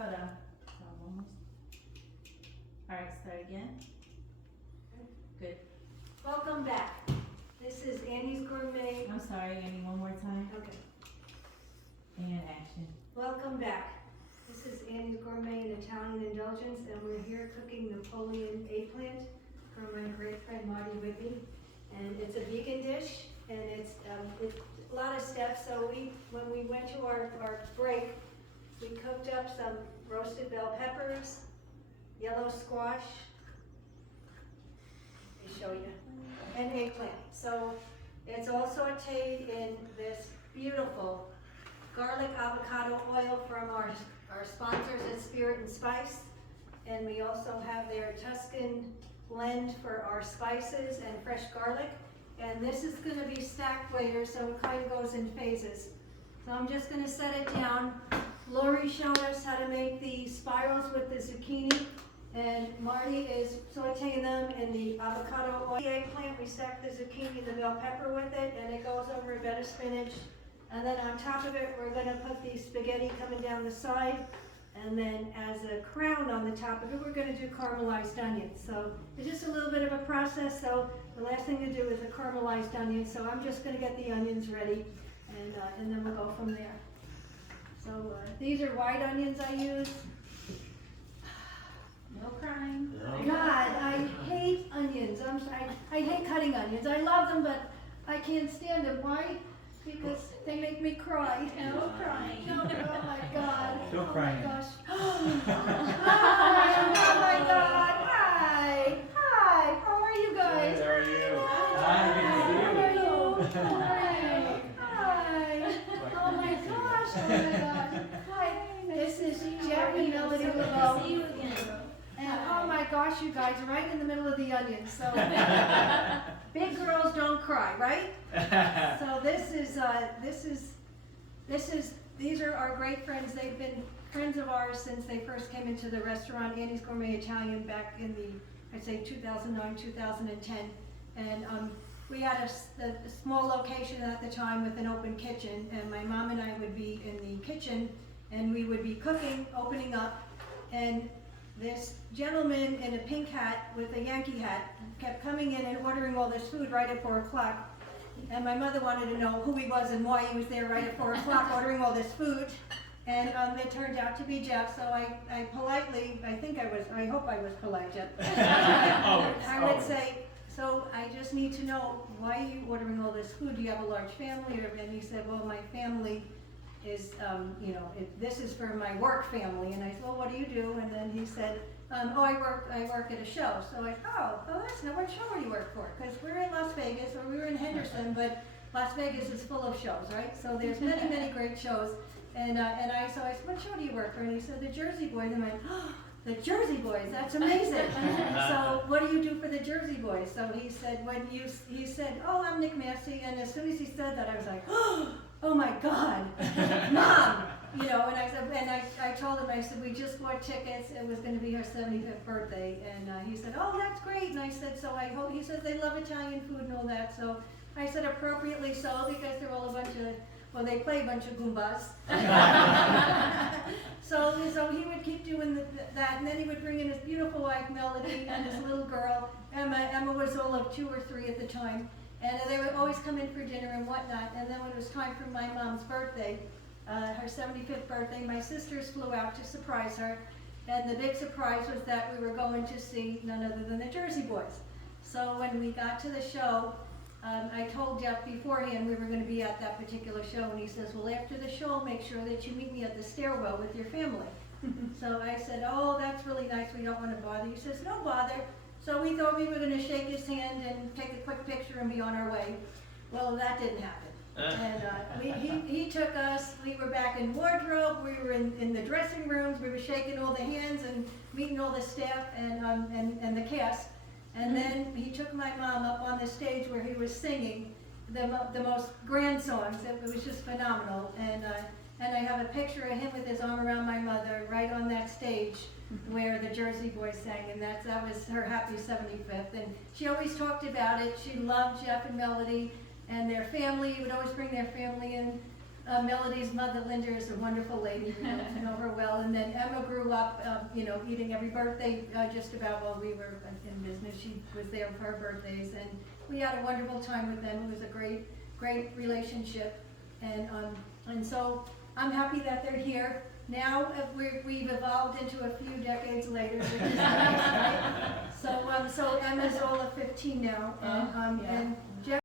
Hold on. Almost. Alright, start again. Good. Welcome back. This is Annie's Gourmet. I'm sorry, Annie, one more time. Okay. And action. Welcome back. This is Annie's Gourmet and Italian Indulgence, and we're here cooking Napoleon eggplant from my great friend Marty Whitby. And it's a vegan dish, and it's a lot of steps. So when we went to our break, we cooked up some roasted bell peppers, yellow squash. Let me show you. And eggplant. So it's all sauteed in this beautiful garlic avocado oil from our sponsors at Spirit and Spice. And we also have their Tuscan blend for our spices and fresh garlic. And this is going to be stacked later, so it kind of goes in phases. So I'm just going to set it down. Lori showed us how to make the spirals with the zucchini, and Marty is sauteing them in the avocado oil. The eggplant, we stack the zucchini, the bell pepper with it, and it goes over a bed of spinach. And then on top of it, we're going to put the spaghetti coming down the side. And then as a crown on the top of it, we're going to do caramelized onions. So it's just a little bit of a process. So the last thing to do is the caramelized onions. So I'm just going to get the onions ready, and then we'll go from there. So these are white onions I use. No crying. God, I hate onions. I hate cutting onions. I love them, but I can't stand them. Why? Because they make me cry. No crying. No, oh my God. No Oh crying. my gosh. Hi. Oh my God. Hi. Hi. How are you guys? How are you? Hi. Hi, good to see How you. are you? Hi. Hi. Oh my gosh. Oh my God. Hi. This is Jeff and Melody Willow. See you again. And oh my gosh, you guys, right in the middle of the onions. So big girls don't cry, right? So these are our great friends. They've been friends of ours since they first came into the restaurant, Annie's Gourmet Italian, back in the, I'd say 2009, 2010. And we had a small location at the time with an open kitchen, and my mom and I would be in the kitchen, and we would be cooking, opening up, and this gentleman in a pink hat with a Yankee hat kept coming in and ordering all this food right at 4 o'clock. And my mother wanted to know who he was and why he was there right at 4 o'clock ordering all this food. And it turned out to be Jeff, so I politely, I hope I was polite, Jeff. I would say, so I just need to know, why are you ordering all this food? Do you have a large family? And he said, well, my family is, this is for my work family. And I said, well, what do you do? And then he said, I work at a show. So I said, that's not what show do you work for? Because we're in Las Vegas, or we were in Henderson, but Las Vegas is full of shows, right? So there's many, many great shows. And I said, what show do you work for? And he said, the Jersey Boys. And I went, oh, the Jersey Boys, that's amazing. So what do you do for the Jersey Boys? So he said, he said, oh, I'm Nick Massey. And as soon as he said that, I was like, oh my God, Mom! And I said, and I told him, I said, we just bought tickets. It was going to be her 75th birthday. And he said, oh, that's great. And I said, so I hope, he says they love Italian food and all that. So I said, appropriately so, because they're all a bunch of, they play a bunch of Goombas. So he would keep doing that, and then he would bring in his beautiful wife, Melody, and his little girl, Emma. Emma was all of 2 or 3 at the time. And they would always come in for dinner and whatnot. And then when it was time for my mom's birthday, her 75th birthday, my sisters flew out to surprise her. And the big surprise was that we were going to see none other than the Jersey Boys. So when we got to the show, I told Jeff beforehand we were going to be at that particular show. And he says, well, after the show, make sure that you meet me at the stairwell with your family. So I said, oh, that's really nice. We don't want to bother you. He says, no bother. So we thought we were going to shake his hand and take a quick picture and be on our way. Well, that didn't happen. And he took us, we were back in wardrobe, we were in the dressing rooms, we were shaking all the hands and meeting all the staff and the cast. And then he took my mom up on the stage where he was singing the most grand songs. It was just phenomenal. And I have a picture of him with his arm around my mother right on that stage where the Jersey Boys sang, and that was her happy 75th. And she always talked about it. She loved Jeff and Melody and their family. Would always bring their family in. Melody's mother, Linda, is a wonderful lady. You know her well. And then Emma grew up, eating every birthday, just about while we were in business. She was there for her birthdays, and we had a wonderful time with them. It was a great relationship, and so I'm happy that they're here. Now we've evolved into a few decades later, which is nice, right? So Emma's all of 15 now, and